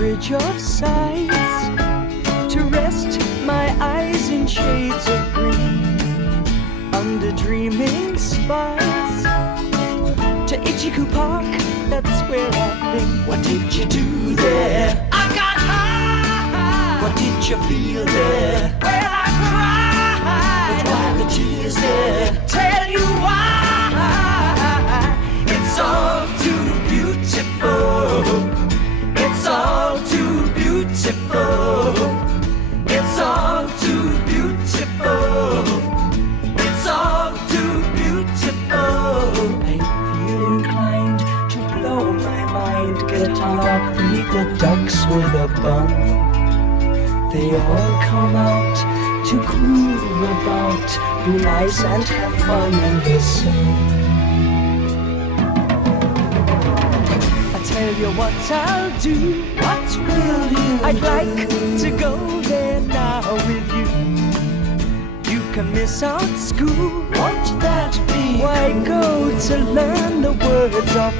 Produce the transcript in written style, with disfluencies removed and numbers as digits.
bridge of sights, to rest my eyes in shades of green, under dreaming spires, to Ichiku Park, that's where I've been. What did you do there? I got high. What did you feel there? Well, I cried. But why the tears there? Tell you why. It's all too beautiful. It's all too beautiful. It's all too beautiful. It's all too beautiful. I feel inclined to blow my mind, get out, feed the ducks with a bun. They all come out to groove about, be nice and have fun in the sun. I tell you what I'll do. What will you I'd do? like to go there now with you. You can miss out school. Won't that be Why cool? go to learn the words of